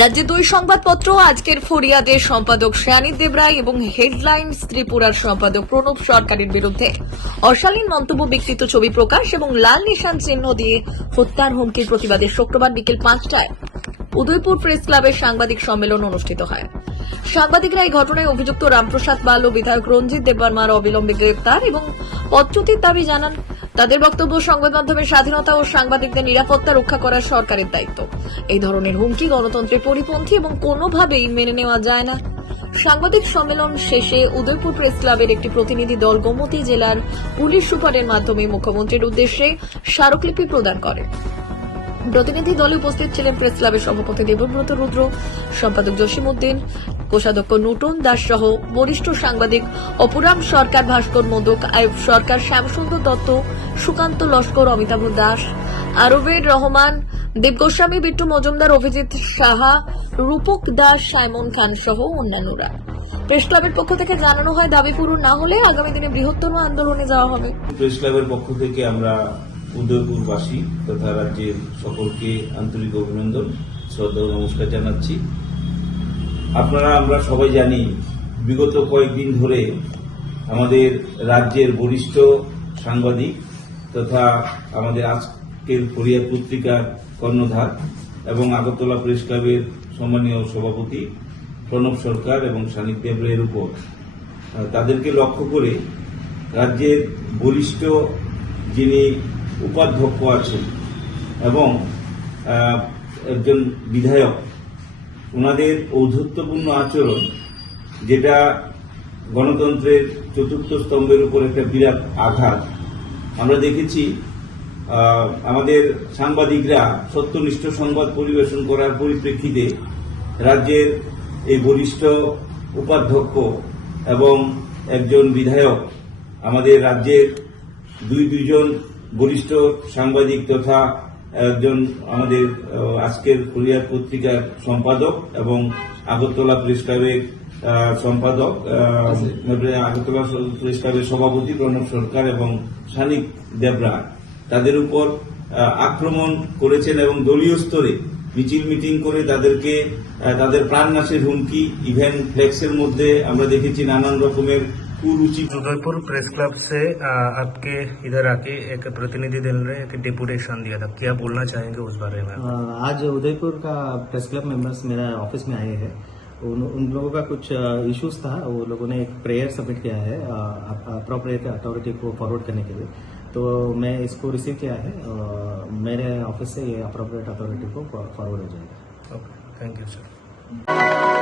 রাজ্যে দুই সংবাদপত্র, আজকের ফরিয়াদের সম্পাদক শানিদ দেবরায় এবং হেডলাইন্স ত্রিপুরার সম্পাদক প্রণব সরকারের বিরুদ্ধে। অশালীন মন্তব্য, বিকৃত ছবি প্রকাশ এবং লাল নিশান চিহ্ন দিয়ে হত্যার হুমকির প্রতিবাদে শুক্রবার বিকেল পাঁচটায় উদয়পুর প্রেস ক্লাবের সাংবাদিক সম্মেলন অনুষ্ঠিত হয়। সাংবাদিকরা এই ঘটনায় অভিযুক্ত রামপ্রসাদ পাল ও বিধায়ক রঞ্জিত দেববর্মার অবিলম্বে গ্রেপ্তার এবং পদচ্যুতির দাবি জানান তাদের বক্তব্য সংবাদ মাধ্যমের স্বাধীনতা ও সাংবাদিকদের নিরাপত্তা রক্ষা করা সরকারের দায়িত্ব। এই ধরনের হুমকি গণতন্ত্রের পরিপন্থী এবং কোনোভাবেই মেনে নেওয়া যায় না। সাংবাদিক সম্মেলন শেষে উদয়পুর প্রেস ক্লাবের একটি প্রতিনিধি দল গোমতী জেলার পুলিশ সুপারের মাধ্যমে মুখ্যমন্ত্রীর উদ্দেশ্যে স্মারকলিপি প্রদান করে। প্রতিনিধি দলে উপস্থিত ছিলেন প্রেস ক্লাবের সভাপতি দেবব্রত রুদ্র, সম্পাদক জসিম উদ্দিন কোষাধ্যক্ষ নুটন দাস সহ বরিষ্ঠ সাংবাদিক অপুরাম সরকার ভাস্কর মোদক আয়ুব সরকার, শ্যামসুন্দর দত্ত, সুকান্ত লস্কর, অমিতাভ দাস, আরবের রহমান দেবগোস্বামী বিট্টু মজুমদার, অভিজিৎ সাহা, রূপক দাস, সাইমন খান সহ অন্যান্যরা। প্রেস ক্লাবের পক্ষ থেকে জানানো হয়, দাবি পূরণ না হলে আগামী দিনে বৃহত্তম আন্দোলনে যাওয়া হবে। প্রেস ক্লাবের পক্ষ থেকে আমরা উদয়পুরবাসী তথা রাজ্যের সকলকে আন্তরিক অভিনন্দন, শ্রদ্ধা নমস্কার জানাচ্ছি। আপনারা, আমরা সবাই জানি, বিগত কয়েকদিন ধরে আমাদের রাজ্যের বরিষ্ঠ সাংবাদিক তথা আমাদের আজকের ফরিয়াদ পত্রিকার কর্ণধার এবং আগরতলা প্রেস ক্লাবের সম্মানীয় সভাপতি প্রণব সরকার এবং সানিক দেবরের উপর। তাদেরকে লক্ষ্য করে রাজ্যের বরিষ্ঠ যিনি উপাধ্যক্ষ আছেন এবং একজন বিধায়ক ওনাদের ঔদ্ধত্যপূর্ণ আচরণ, যেটা গণতন্ত্রের চতুর্থ স্তম্ভের উপর একটা বিরাট আঘাত। আমরা দেখেছি আমাদের সাংবাদিকরা সত্যনিষ্ঠ সংবাদ পরিবেশন করার পরিপ্রেক্ষিতে রাজ্যের এই বরিষ্ঠ উপাধ্যক্ষ এবং একজন বিধায়ক আমাদের রাজ্যের দুই দুইজন বরিষ্ঠ সাংবাদিক তথা একজন আমাদের আজকের ফরিয়াদ পত্রিকার সম্পাদক এবং আগরতলা প্রেস ক্লাবের সম্পাদক আগরতলা প্রেস ক্লাবের সভাপতি প্রণব সরকার এবং সানিক দেবরা তাদের উপর আক্রমণ করেছেন এবং দলীয় স্তরে মিছিল মিটিং করে তাদেরকে তাদের প্রাণনাশের হুমকি ইভেন ফ্লেক্সের মধ্যে আমরা দেখেছি নানান রকমের कुरुचि उदयपुर प्रेस क्लब से आपके इधर आके एक प्रतिनिधि दल ने एक डिपुटेशन दिया था। क्या बोलना चाहेंगे उस बारे में? आज उदयपुर का प्रेस क्लब मेंबर्स मेरा ऑफ़िस में आए हैं। उन उन लोगों का कुछ इश्यूज़ था। वो लोगों ने एक प्रेयर सबमिट किया है अप्रोप्रिएट अथॉरिटी को फॉरवर्ड करने के लिए। तो मैं इसको रिसीव किया है मेरे ऑफ़िस से ये अप्रोप्रिएट अथॉरिटी को फॉरवर्ड हो जाएगा। Okay thank you sir